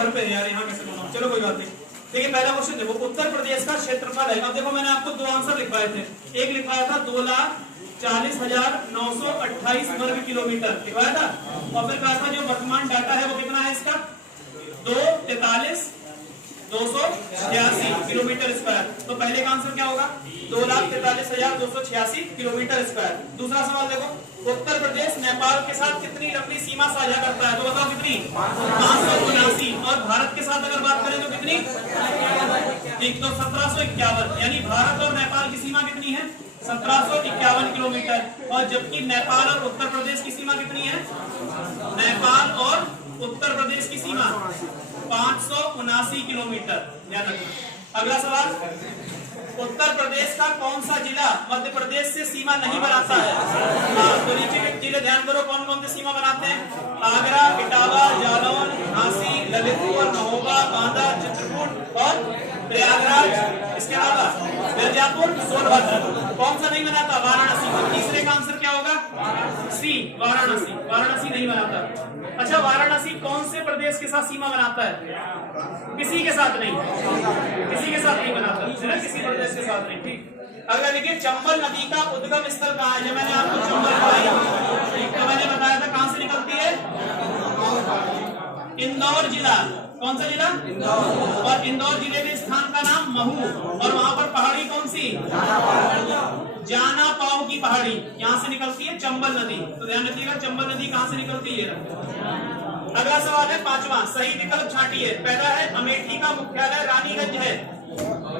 घर पे है यार, यहाँ कैसे बनाऊं, चलो कोई बात नहीं। देखिए पहला क्वेश्चन देखो, उत्तर प्रदेश का क्षेत्रफल है। अब देखो मैंने आपको दो आंसर लिखवाए थे, एक लिखवाया था 2,40,928 वर्ग किलोमीटर लिखवाया था, और फिर कहा था जो वर्तमान डाटा है वो कितना है इसका 2,43,286 किलोमीटर स्क्वायर। तो पहले का आंसर क्या होगा 2,43,286 किलोमीटर स्क्वायर। दूसरा सवाल देखो, उत्तर प्रदेश नेपाल के साथ कितनी लंबी सीमा साझा करता है, तो बताओ कितनी 579, और भारत के साथ अगर बात करें तो कितनी, ठीक तो 1751, यानी भारत और नेपाल की सीमा कितनी है 1751 किलोमीटर। और जबकि नेपाल और उत्तर प्रदेश की सीमा कितनी है, नेपाल और उत्तर प्रदेश की सीमा 579 किलोमीटर, ध्यान रखना। अगला सवाल, उत्तर प्रदेश का कौन सा जिला मध्य प्रदेश से सीमा नहीं बनाता है। तो नीचे के जिले ध्यान करो कौन कौन से सीमा बनाते हैं, आगरा, इटावा, जालौन, झांसी, ललितपुर, महोबा, बांदा, चित्रकूट और प्रयागराज, इसके अलावा मिर्जापुर, सोनभद्र। कौन सा नहीं बनाता, वाराणसी। तीसरे का आंसर क्या होगा सी, वाराणसी। वाराणसी नहीं बनाता। अच्छा, वाराणसी कौन से प्रदेश के साथ सीमा बनाता है, किसी के साथ नहीं, किसी के साथ नहीं बनाता, किसी प्रदेश के साथ नहीं। ठीक, अगला देखिए, चंबल नदी का उद्गम स्थल कहाँ है। मैंने आपको चंबल बताई, तो मैंने बताया था कहाँ से निकलती है, इंदौर जिला। कौन सा जिला, इंदौर। और इंदौर जिले में स्थान का नाम महू, और वहां पर पहाड़ी कौन सी, जाना पाव की पहाड़ी, यहाँ से निकलती है चंबल नदी। तो ध्यान रखिएगा चंबल नदी कहाँ से निकलती है। अगला सवाल है पांचवा, सही विकल्प छांटिए। पहला है अमेठी का मुख्यालय रानीगंज है,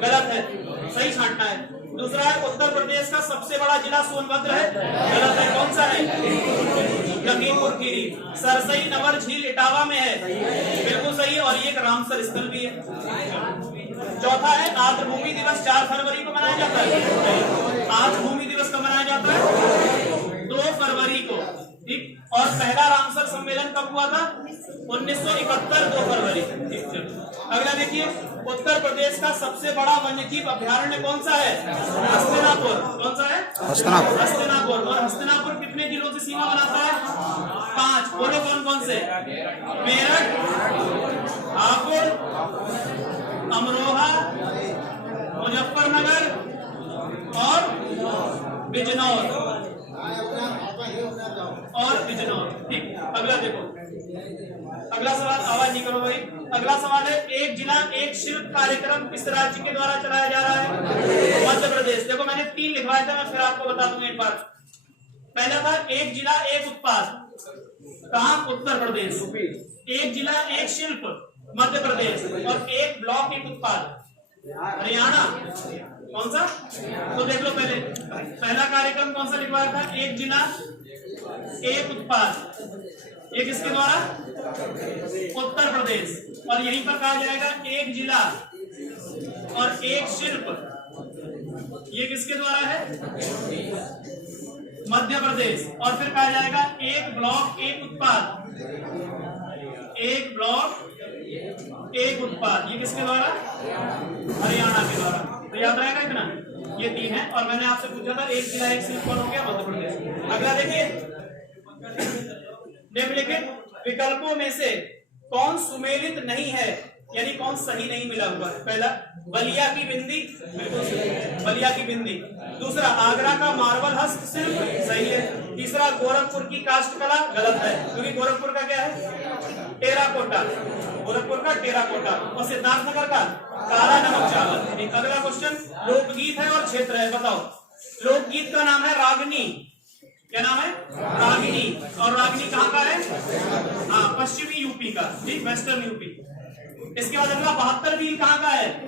गलत है, सही छांटना है। दूसरा है उत्तर प्रदेश का सबसे बड़ा जिला सोनभद्र है, गलत है, कौन सा है, लखीमपुर खीरी। सरसई नवर झील इटावा में है, बिल्कुल सही है, और ये एक रामसर स्थल भी है। चौथा है आर्द्रभूमि दिवस 4 फरवरी को मनाया जाता है। आर्द्रभूमि दिवस कब मनाया जाता है, 2 फरवरी को। ठीक, और पहला रामसर सम्मेलन कब हुआ था, 1971, 2 फरवरी। ठीक, चलो अगला देखिए, उत्तर प्रदेश का सबसे बड़ा वन्यजीव अभ्यारण्य कौन सा है, हस्तिनापुर। कौन सा है, हस्तिनापुर। और हस्तिनापुर कितने जिलों से सीमा बनाता है, 5। बोलो कौन कौन से, मेरठ, हापुड़, अमरोहा, मुजफ्फरनगर और बिजनौर। ठीक, अगला देखो, अगला सवाल, आवाज नहीं करो भाई। अगला सवाल है, एक जिला एक शिल्प कार्यक्रम किस राज्य के द्वारा चलाया जा रहा है, मध्य प्रदेश। देखो मैंने 3 लिखवाए थे, मैं फिर आपको बता दूंगा एक बार। पहला था एक जिला एक उत्पाद, कहाँ, उत्तर प्रदेश। एक जिला एक शिल्प, मध्य प्रदेश। और एक ब्लॉक एक उत्पाद, हरियाणा। कौन सा, तो देख लो पहले पहला कार्यक्रम कौन सा लिखवाया था, एक जिला एक उत्पाद, ये किसके द्वारा, उत्तर प्रदेश। और यहीं पर कहा जाएगा एक जिला और एक शिल्प, ये किसके द्वारा है, मध्य प्रदेश। और फिर कहा जाएगा एक ब्लॉक एक उत्पाद, एक ब्लॉक एक उत्पाद, ये किसके द्वारा, हरियाणा के द्वारा। तो याद रहेगा इतना, ये 3 है। और मैंने आपसे पूछा था एक जिला एक शिल्प कौन हो गया, मध्य प्रदेश। अगला देखिए, निम्नलिखित विकल्पों में से कौन सुमेलित नहीं है, यानी कौन सही नहीं मिला हुआ है। पहला बलिया की बिंदी, बिल्कुल बलिया की बिंदी। दूसरा आगरा का मार्बल हस्तशिल्प, सही है। तीसरा गोरखपुर की काष्ठकला, गलत है, क्योंकि गोरखपुर का क्या है, टेराकोटा, गोरखपुर का टेराकोटा। और सिद्धार्थनगर का काला नमक चावल। अगला क्वेश्चन लोकगीत है और क्षेत्र है, बताओ। लोकगीत का नाम है रागनी, क्या नाम है, रागिनी। और रागिनी कहाँ का है, हाँ, पश्चिमी यूपी का, ठीक, वेस्टर्न यूपी। इसके बाद अगला 72 बील कहाँ का है,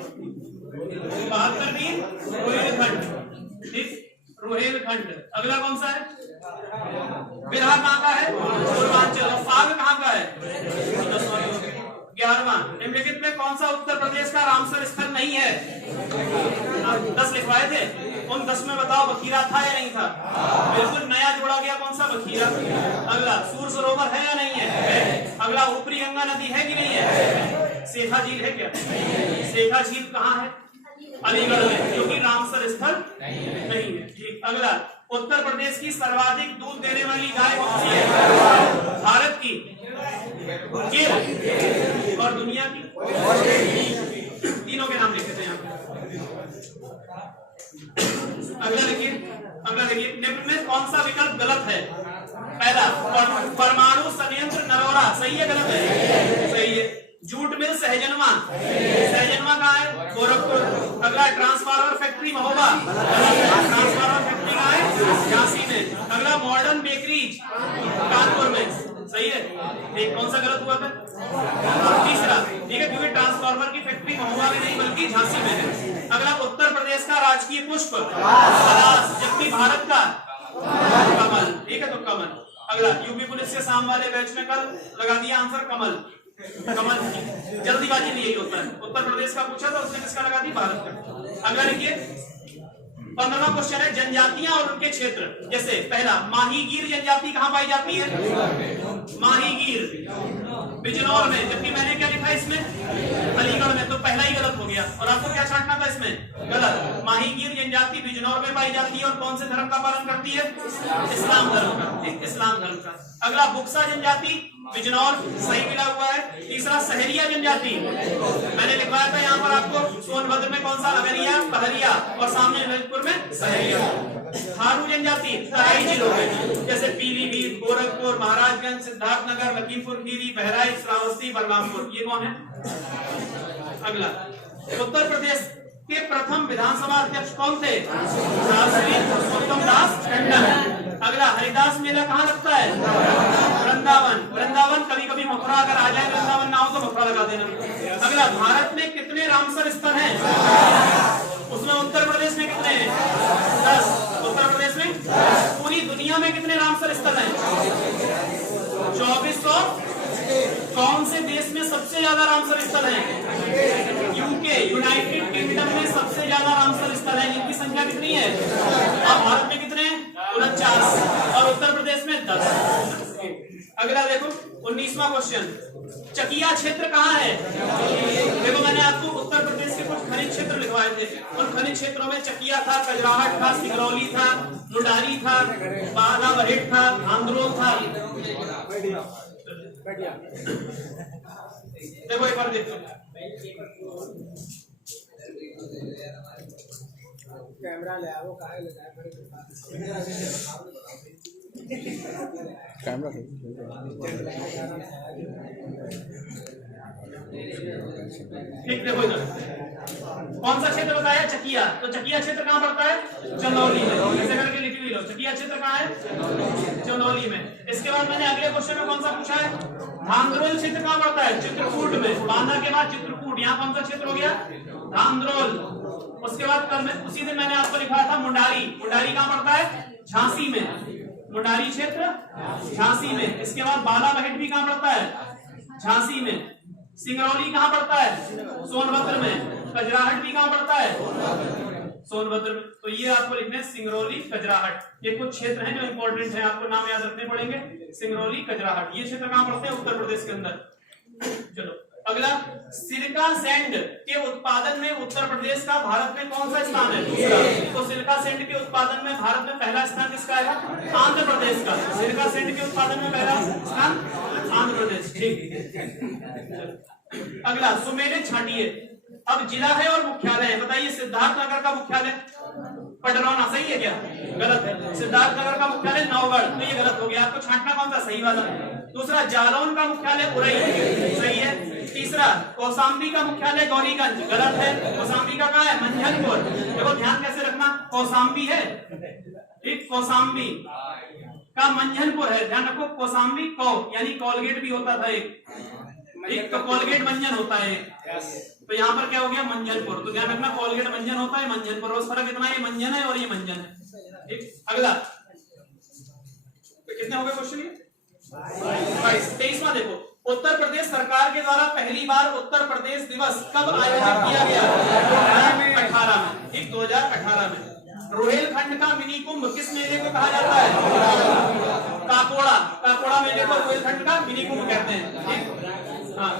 72 बील रोहेलखंड, ठीक, रोहेलखंड। अगला कौन सा है, बिहार कहाँ का है, पूर्वांचल। और फाग कहाँ का है, 11वां। निम्नलिखित में कौन सा उत्तर प्रदेश का रामसर स्थल नहीं है, 10 लिखवाए थे, उन 10 में बताओ बखीरा था या नहीं था, बिल्कुल नया जोड़ा गया, कौन सा, बखीरा। अगला सूर सरोवर है या नहीं है, अगला ऊपरी गंगा नदी है कि नहीं है, सेखा झील है क्या, सेखा झील कहाँ है, अलीगढ़ में, क्योंकि रामसर स्थल नहीं है। ठीक, अगला उत्तर प्रदेश की सर्वाधिक दूध देने वाली गाय कौन सी है, भारत की गिर। और दुनिया की तीनों के नाम लिखते थे यहाँ पे। अगला देखिए निम्न में कौन सा विकल्प गलत है? पहला परमाणु संयंत्र नरौरा, सही है गलत है? सही है। जूट मिल सहजनवा, सहजनवा कहाँ है? गोरखपुर। अगला transformer factory Mahoba, transformer factory कहाँ है? झांसी में। अगला मॉडर्न बेकरीज कानपुर में, सही है। एक कौन सा गलत हुआ था? तीसरा, ठीक है, क्योंकि ट्रांसफार्मर की फैक्ट्री महोबा में नहीं बल्कि झांसी में है। अगला उत्तर प्रदेश का राजकीय पुष्प पलाश, जबकि भारत का कमल, ठीक है, तो कमल। अगला यूपी पुलिस के शाम वाले बैच में कल लगा दिया आंसर कमल, कमल। जल्दीबाजी में यही होता है, उत्तर प्रदेश का पूछा था, उसने किसका लगा दी? भारत का। अगला देखिए 15वां क्वेश्चन है जनजातियां और उनके क्षेत्र। जैसे पहला माहीगीर जनजाति कहाँ पाई जाती है? माहीगीर बिजनौर में, जबकि मैंने क्या लिखा इसमें? अलीगढ़ में, तो पहला ही गलत हो गया। और आपको क्या छांटना था इसमें? गलत। माहीगीर जनजाति बिजनौर में पाई जाती है और कौन से धर्म का पालन करती है? इस्लाम धर्म का, इस्लाम धर्म का। अगला बुक्सा जनजाति बिजनौर, सही मिला हुआ है। तीसरा सहरिया जनजाति, मैंने लिखवाया था यहाँ पर आपको, सोनभद्र में कौन सा? अगरिया, पहरिया, और सामने ललितपुर में सहरिया। थारू जनजाति तराई जिलों में, जैसे पीलीभीत, गोरखपुर, महाराजगंज, सिद्धार्थनगर, लखीमपुर खीरी, बहराइच, श्रावस्ती, बलरामपुर। ये कौन है? अगला उत्तर प्रदेश के प्रथम विधानसभा अध्यक्ष कौन थे? श्री पुरुषोत्तम दास टंडन। अगला हरिदास मेला कहाँ लगता है? वृंदावन। वृंदावन, कभी कभी मथुरा अगर आ जाए, वृंदावन ना हो तो मथुरा लगा देना। अगला भारत में कितने रामसर स्थल हैं? उसमें उत्तर प्रदेश में कितने हैं? 10। उत्तर प्रदेश में। पूरी दुनिया में कितने रामसर स्थल हैं? 2400। कौन से देश में सबसे ज्यादा रामसर स्थल हैं? यूके, यूनाइटेड किंगडम में सबसे ज्यादा रामसर स्थल है। इनकी संख्या कितनी है? अब भारत में कितने? 49, और उत्तर प्रदेश में 10। अगला देखो 19वां क्वेश्चन, चकिया क्षेत्र कहाँ है? देखो मैंने आपको उत्तर प्रदेश के कुछ खनिज क्षेत्र लिखवाए थे। उन खनिज क्षेत्रों में चकिया था, कजराहट था, सिंगरौली था, नुडारी था, बालाबहेट था, आंध्रोल था। देखो एक बार देखो, कैमरा ले आओ, काहे ले जाए कैमरा ठीक। देखो इधर कौन सा क्षेत्र बताया? चकिया। तो चकिया क्षेत्र कहाँ पड़ता है? चंदौली में। ऐसे करके लिखी हुई लो, चकिया क्षेत्र कहाँ है? चंदौली में। इसके बाद मैंने अगले क्वेश्चन में कौन सा पूछा है? धांधरोल क्षेत्र कहाँ पड़ता है? चित्रकूट में। बांदा के बाद चित्रकूट, यहाँ कौन सा क्षेत्र हो गया? धांधरोल। उसके बाद कल में उसी दिन मैंने आपको लिखा था मुंडारी। मुंडारी कहाँ पड़ता है? झांसी में। मुंडारी क्षेत्र झांसी में। इसके बाद बालाबहेट भी कहाँ पड़ता है? झांसी में। सिंगरौली कहाँ पड़ता है? सोनभद्र में। कजराहट भी कहाँ पड़ता है? सोनभद्र में। तो ये आपको लिखने हैं सिंगरौली, कजराहट। ये कुछ क्षेत्र हैं जो इंपॉर्टेंट हैं, आपको नाम याद रखने पड़ेंगे। सिंगरौली, कजराहट, ये क्षेत्र कहाँ पड़ते हैं? उत्तर प्रदेश के अंदर। चलो अगला, सिलिका सैंड के उत्पादन में उत्तर प्रदेश का भारत में कौन सा स्थान है? दूसरा। तो सिलिका सैंड के उत्पादन में भारत में पहला स्थान किसका है? आंध्र प्रदेश का। सिलिका सैंड के उत्पादन में पहला स्थान आंध्र प्रदेश। ठीक। अगला, सुमेलित छांटिए। अब जिला है और मुख्यालय है, बताइए। सिद्धार्थनगर का मुख्यालय पटरौना, सही है क्या? गलत है। सिद्धार्थनगर का मुख्यालय नौगढ़, तो ये गलत हो गया। आपको छांटना कौन सा? सही वाला। दूसरा, जालौन का मुख्यालय उरई, सही है। तीसरा, कौशाम्बी का मुख्यालय गौरीगंज, गलत है। कौशाम्बी का कहाँ है? मंझनपुर। देखो ध्यान कैसे रखना, कौशाम्बी है, ठीक, कौशाम्बी का मंझनपुर है। ध्यान रखो, कौशाम्बी कौ यानी कोलगेट भी होता था एक तो कोलगेट मंजन होता है, तो यहाँ पर क्या हो गया? मंजनपुर। तो ध्यान रखना, कोलगेट मंजन होता है, मंजनपुर। और फर्क इतना, ये मंजन है और ये मंजन है, ठीक। अगला, तो कितने हो गए क्वेश्चन? 23वां देखो, उत्तर प्रदेश सरकार के द्वारा पहली बार उत्तर प्रदेश दिवस कब आयोजित किया गया? 2018 में, ठीक, 2018 में। रोहेलखंड का मिनी कुंभ किस मेले को कहा जाता है? काकोड़ा। काकोड़ा मेले को रोहेलखंड का मिनी कुंभ कहते हैं, ठीक। हाँ,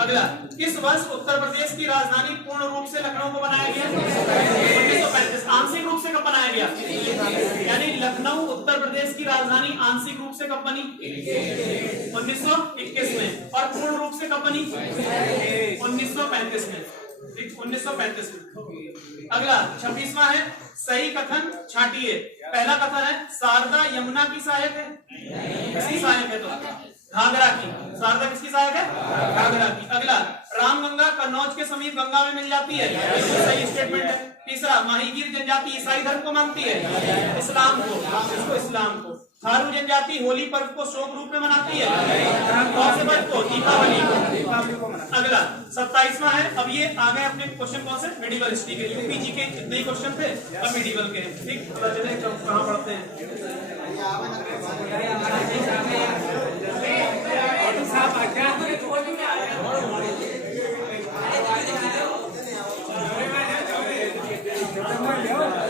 अगला, किस वर्ष उत्तर प्रदेश की राजधानी पूर्ण रूप से लखनऊ को बनाया गया? 1935। आंशिक रूप से कब बनाया गया? यानी लखनऊ उत्तर प्रदेश की राजधानी आंशिक रूप से कब बनी? 1921 में। और पूर्ण रूप से कब बनी? 1935 में। 1935 में। अगला 26वां है, सही कथन छांटिए। पहला कथन है, शारदा यमुना की सहायक है। किसकी सहायक है? तो घाघरा की। शारदा किसकी सहायक है? घाघरा की। अगला, रामगंगा कन्नौज के समीप गंगा में मिल जाती है। सही स्टेटमेंट है। तीसरा, माहीगीर जनजाति ईसाई धर्म को मानती है, इस्लाम को। इसको इस्लाम को। थारू जनजाति होली पर्व को शोक रूप में मनाती है। कौन से पर्व को? दीपावली को। अगला 27वां है। अब ये आ गए अपने क्वेश्चन कौन से? मेडिवल हिस्ट्री के। यूपी जी के जितने ही क्वेश्चन थे अब मेडिवल के। ठीक, पता चले कहाँ पढ़ते हैं।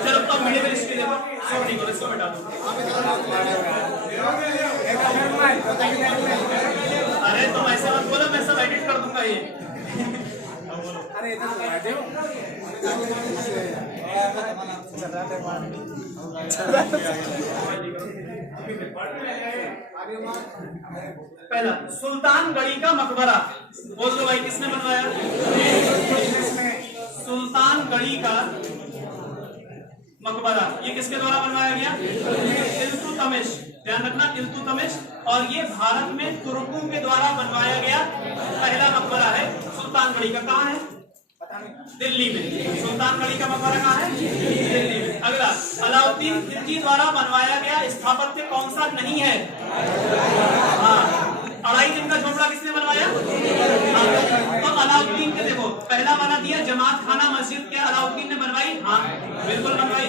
चलो अब मेडिवल हिस्ट्री देखो। सब ठीक हो, इसको मिटा दो। अरे तुम ऐसे मत बोलो, मैं सब एडिट कर दूंगा ये। अरे पहला, सुल्तानगढ़ी का मकबरा। बोल दो भाई, किसने बनवाया? सुल्तानगढ़ी का मकबरा ये किसके द्वारा बनवाया गया? इल्तुतमिश। ध्यान रखना, इल्तुतमिश। और ये भारत में तुर्कों के द्वारा बनवाया गया पहला मकबरा है सुल्तानगढ़ी का। कहाँ है? दिल्ली में। सुल्तानगढ़ी का मकबरा कहाँ है? दिल्ली में। अगला, अलाउद्दीन खिलजी द्वारा बनवाया गया स्थापत्य कौन सा नहीं है? हाँ, अढ़ाई दिन का झोपड़ा किसने बनवाया? हाँ, तो अलाउद्दीन के देखो, पहला वाला दिया जमात खाना मस्जिद, क्या अलाउद्दीन ने बनवाई? हाँ, बिल्कुल बनवाई।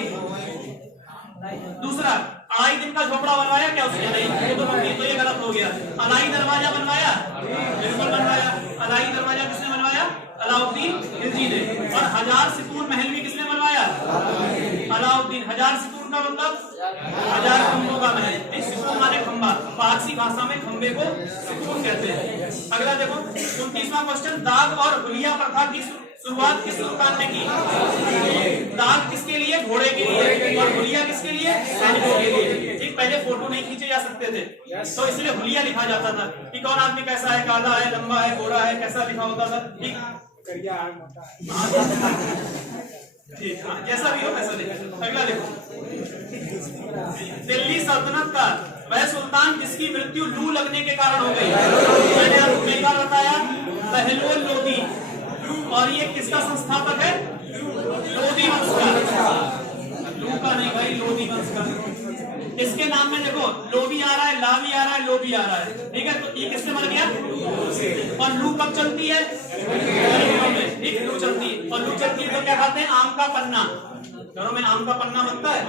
दूसरा, अढ़ाई दिन का झोपड़ा बनवाया क्या उसने? नहीं, तो ये गलत हो गया। अलाई दरवाजा बनवाया? बिल्कुल बनवाया। अलाई दरवाजा किसने बनवाया? अलाउद्दीन खिलजी ने। और 1000 सितून महल भी किसने बनवाया? अलाउद्दीन। 1000 सितून का मतलब 1000 खंभों का महल। सितून माने खंभा, फारसी भाषा में खंभे को सितून कहते हैं। अगला देखो 29वां क्वेश्चन, दाग और हुलिया प्रथा की शुरुआत किस सुल्तान ने की? दाग किसके लिए? घोड़े के लिए। और हुलिया किसके लिए? सैनिकों के लिए। ठीक, पहले फोटो नहीं खींचे जा सकते थे तो इसलिए हुलिया लिखा जाता था कि कौन आदमी कैसा है, काला है, लंबा है, गोरा है, कैसा लिखा होता था। ठीक, ठीक, हाँ, जैसा भी हो वैसा लिखा। अगला देखो, दिल्ली सल्तनत का वह सुल्तान जिसकी मृत्यु लू लगने के कारण हो गई। मैंने आपको कई बार बताया, बहलोल लोदी। और ये किसका संस्थापक है? लोदी वंश का। लू का नहीं भाई, लोदी वंश का। इसके नाम में देखो लो भी आ रहा है, ला भी आ रहा है, लो भी आ रहा है। ठीक है, तो ये किससे बन गया? और लू कब चलती है? ठीक, लू चलती है। और लू चलती है तो क्या खाते हैं? आम का पन्ना। घरों में आम का पन्ना बनता है।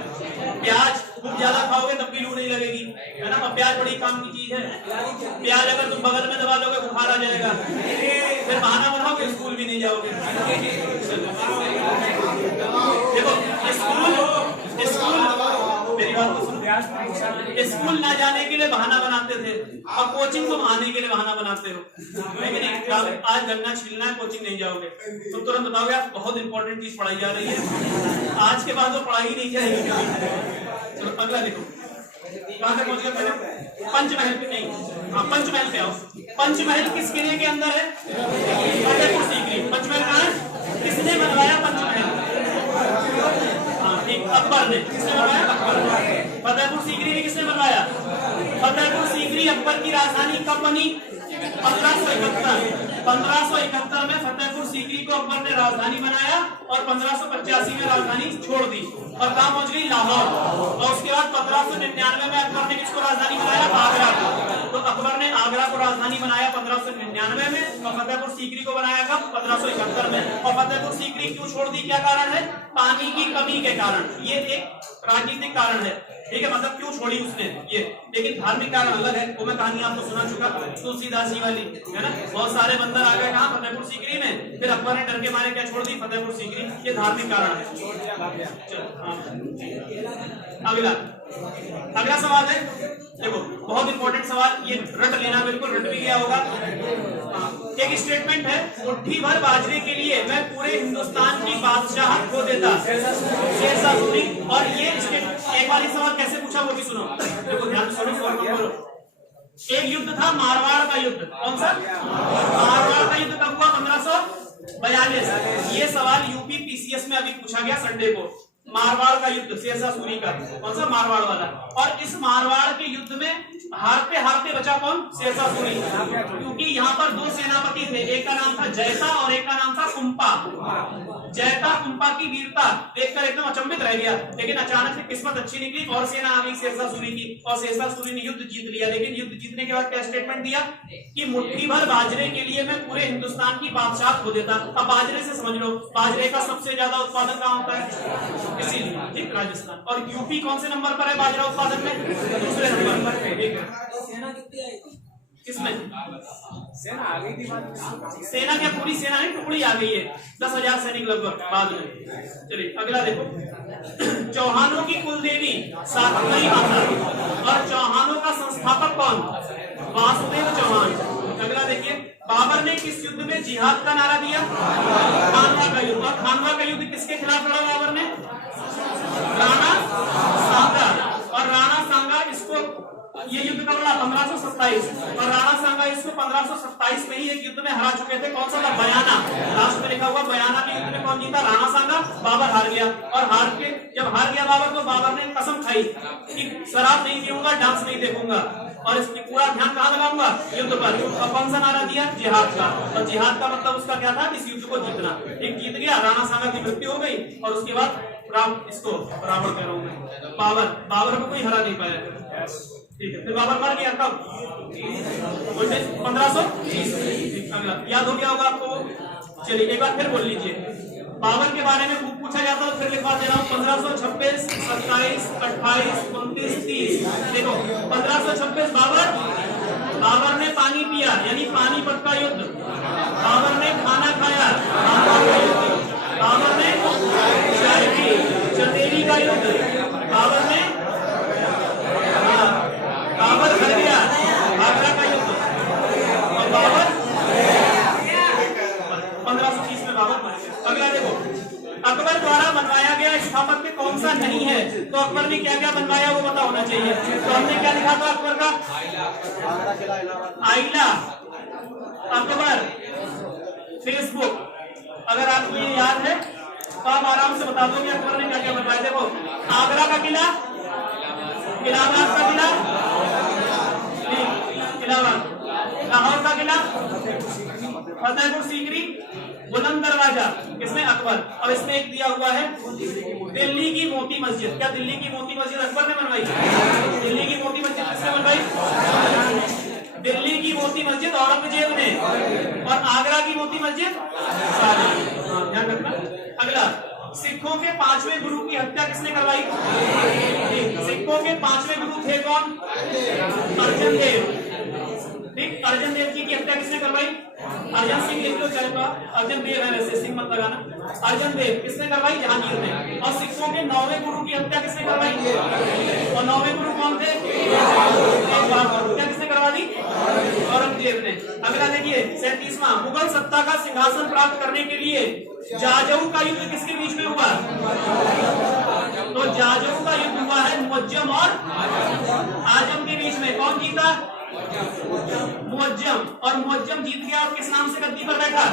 प्याज खूब ज्यादा खाओगे तब भी लू नहीं लगेगी, है ना। प्याज बड़ी काम की चीज है। प्याज अगर तुम बगल में दबा दोगे बुखार आ जाएगा, फिर बहाना बनाओगे, स्कूल भी नहीं जाओगे। देखो स्कूल मेरी बात तो सुनो, स्कूल ना जाने के लिए बहाना बनाते थे और कोचिंग तुम आने के लिए बहाना बनाते हो। लेकिन आज गन्ना छीलना है, कोचिंग नहीं जाओगे, तुम तुरंत बताओगे आप बहुत इंपॉर्टेंट चीज पढ़ाई जा रही है, आज के बाद तो पढ़ाई नहीं जाएगी। चलो अगला देखो, कहां तक पहुंच गया पहले? पंचमहल पे नहीं, हाँ पंचमहल पे आओ। पंचमहल किस किले के अंदर है? फतेहपुर सीकरी। पंचमहल कहाँ है? किसने बनवाया पंचमहल? ठीक, अकबर ने। किसने बनवाया? अकबर ने। फतेहपुर सीकरी भी किसने बनवाया? फतेहपुर सीकरी अकबर की राजधानी कब बनी? 1571। 1571 में फतेहपुर सीकरी को अकबर ने राजधानी बनाया और 1585 में राजधानी छोड़ दी और कहाँ पहुंच गई? लाहौर। और उसके बाद 1599 में अकबर ने किसको राजधानी बनाया? आगरा को। तो अकबर ने आगरा को राजधानी बनाया 1599 में और फतेहपुर सीकरी को बनाया कब? 1571 में। और फतेहपुर सीकरी क्यों छोड़ दी? क्या कारण है? पानी की कमी के कारण। ये एक राजनीतिक कारण है, ठीक है, मतलब क्यों छोड़ी उसने ये। लेकिन धार्मिक कारण अलग है, वो मैं कहानी आपको सुना चुका, तुलसीदास जी वाली, है ना। बहुत सारे बंदर आ गए कहाँ? फतेहपुर सीकरी में। फिर अकबर ने डर के मारे क्या छोड़ दी? फतेहपुर सीकरी। ये धार्मिक कारण है। अगला सवाल है, देखो बहुत इंपॉर्टेंट सवाल, ये रट लेना, बिल्कुल रट भी गया होगा। एक एक स्टेटमेंट है, मुट्ठी भर बाजरे के लिए मैं पूरे हिंदुस्तान की बादशाह खो देता, शेरशाह सूरी। और ये एक बार सवाल कैसे पूछा वो भी सुनो, देखो ध्यान से सुनो। एक युद्ध था मारवाड़ का युद्ध, कौन सा? मारवाड़ का युद्ध कब हुआ? 1542। ये सवाल यूपी पीसीएस में अभी पूछा गया संडे को। मारवाड़ का युद्ध, शेरशाह सूरी का, कौन सा? मारवाड़ वाला। और इस मारवाड़ के युद्ध में हारते हारते बचा कौन? शेरशाह सूरी। क्योंकि यहाँ पर दो सेनापति थे, एक का नाम था जयता और एक का नाम था कुंपा। जयता कुंपा की वीरता देखकर एकदम अचंभित रह गया, लेकिन अचानक से किस्मत अच्छी निकली और सेना आ गई शेरशाह सूरी की, और शेरशाह सूरी ने युद्ध जीत लिया। लेकिन युद्ध जीतने के बाद क्या स्टेटमेंट दिया कि मुट्ठी भर बाजरे के लिए मैं पूरे हिंदुस्तान की बादशाह खो देता। अब बाजरे से समझ लो, बाजरे का सबसे ज्यादा उत्पादन कहाँ होता है? इसीलिए ठीक, राजस्थान। और यूपी कौन से नंबर पर है बाजरा उत्पादन में? दूसरे नंबर पर। किसमें? सेना आ गई थी, सेना क्या पूरी सेना नहीं, टुकड़ी आ गई है, 10,000 सैनिक लगभग बाद में। चलिए अगला देखो। चौहानों की कुलदेवी सातकई माता, और चौहानों का संस्थापक कौन? वासुदेव चौहान। अगला देखिए, बाबर ने किस युद्ध में जिहाद का नारा दिया? खानवा का युद्ध। और खानवा का युद्ध किसके खिलाफ लड़ा बाबर ने? राणा सांगा। और राणा सांगा इसको, ये युद्ध कब लड़ा? 1527। और राणा सांगा इसको 1527 में ही एक युद्ध में हरा चुके थे। कौन सा था? बयाना। लास्ट में लिखा हुआ बयाना के युद्ध में कौन जीता? राणा सांगा। बाबर हार गया, और जब हार गया बाबर, तो बाबर ने कसम खाई कि शराब नहीं पीऊंगा, डांस नहीं देखूंगा, और इसकी पूरा ध्यान कहाँ लगाऊंगा? युद्ध पर। और कौन सा नारा दिया? जिहाद का। और जिहाद का मतलब उसका क्या था? इस युद्ध को जीतना। एक जीत गया, राणा सांगा की मृत्यु हो गई, और उसके बाद इसको रावण कह रहा हूं, बाबर को कोई हरा नहीं पाया। ठीक है, फिर बाबर मर गया कब? 1530। अगला याद हो गया होगा आपको। चलिए एक बार फिर बोल लीजिए। बाबर के बारे में खूब पूछा जाता है, फिर लिखवा दे रहा हूँ। 1526, 27, 28, 29, 30। देखो 1526 बाबर ने पानी पिया, यानी पानीपत का युद्ध। बाबर ने खाना खाया, बाबर ने चाय पी, चंदेरी का युद्ध। बाबर घर गया, आगरा का युद्ध। और बाबर 1530 में बाबर मर गया। अगला देखो, अकबर द्वारा बनवाया गया स्थापत्य कौन सा नहीं है? तो अकबर ने क्या क्या बनवाया वो पता होना चाहिए। तो हमने क्या लिखा था अकबर का? आईला, अकबर, फेसबुक। अगर आपको ये याद है तो आप आराम से बता दो कि अकबर ने क्या क्या बनवाया। देखो, आगरा का किला, इलाहाबाद का किला, इलाहाबाद, लाहौर का किला, फतेहपुर सीकरी, बुलंद दरवाजा, किसने? अकबर। अब इसमें एक दिया हुआ है दिल्ली की मोती मस्जिद। क्या दिल्ली की मोती मस्जिद अकबर ने बनवाई? दिल्ली की मोती मस्जिद किसने बनवाई? दिल्ली की मोती मस्जिद औरंगजेब ने, और आगरा की मोती मस्जिद शाहजहां। ध्यान रखना। अगला, सिखों के 5वें गुरु की हत्या किसने करवाई? सिखों के 5वें गुरु थे कौन? अर्जन देव। ठीक, अर्जन देव जी की हत्या किसने करवाई? अर्जन सिंह लिख लो चाहे तो, अर्जन देव है वैसे, सिंह मत लगाना। अर्जन देव किसने करवाई? जहांगीर ने। और सिखों के 9वें गुरु की हत्या किसने करवाई? और 9वें गुरु कौन थे? हत्या किसने करवा दी? औरंगजेब ने। अगला देखिए 37वां, मुगल सत्ता का सिंहासन प्राप्त करने के लिए जाजऊ का युद्ध किसके बीच में हुआ? तो जाजऊ का युद्ध हुआ है मुअज्जम और आजम के बीच में। कौन जीता? मुअज्जम। और मुअज्जम जीत गया, और किस नाम से गद्दी पर बैठा?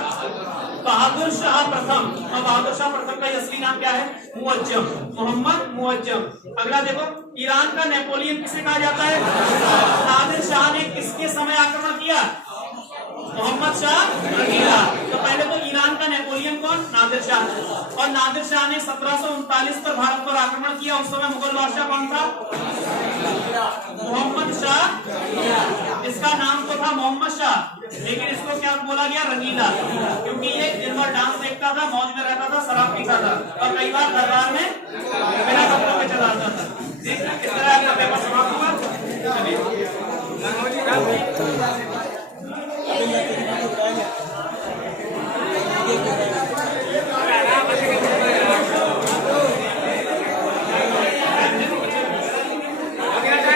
बहादुर शाह प्रथम। और बहादुर शाह प्रथम का असली नाम क्या है? मुअज्जम, मोहम्मद मुअज्जम। अगला देखो, ईरान का नेपोलियन किसे कहा जाता है? नादिर शाह ने किसके समय आक्रमण किया? मोहम्मद शाह रंगीला। तो पहले तो ईरान का नेपोलियन कौन? नादिर शाह। और नादिर शाह ने 1739 पर भारत पर आक्रमण किया। उस समय मुगल बादशाह कौन था? मोहम्मद शाह। इसका नाम तो था मोहम्मद शाह, लेकिन इसको क्या बोला गया? रंगीला, क्योंकि ये दिन भर डांस देखता था, मौज में रहता था, शराब पीता था, और कई बार दरबार में बिना कपड़ों के चला आता था। इस तरह आपका पेपर समाप्त हुआ।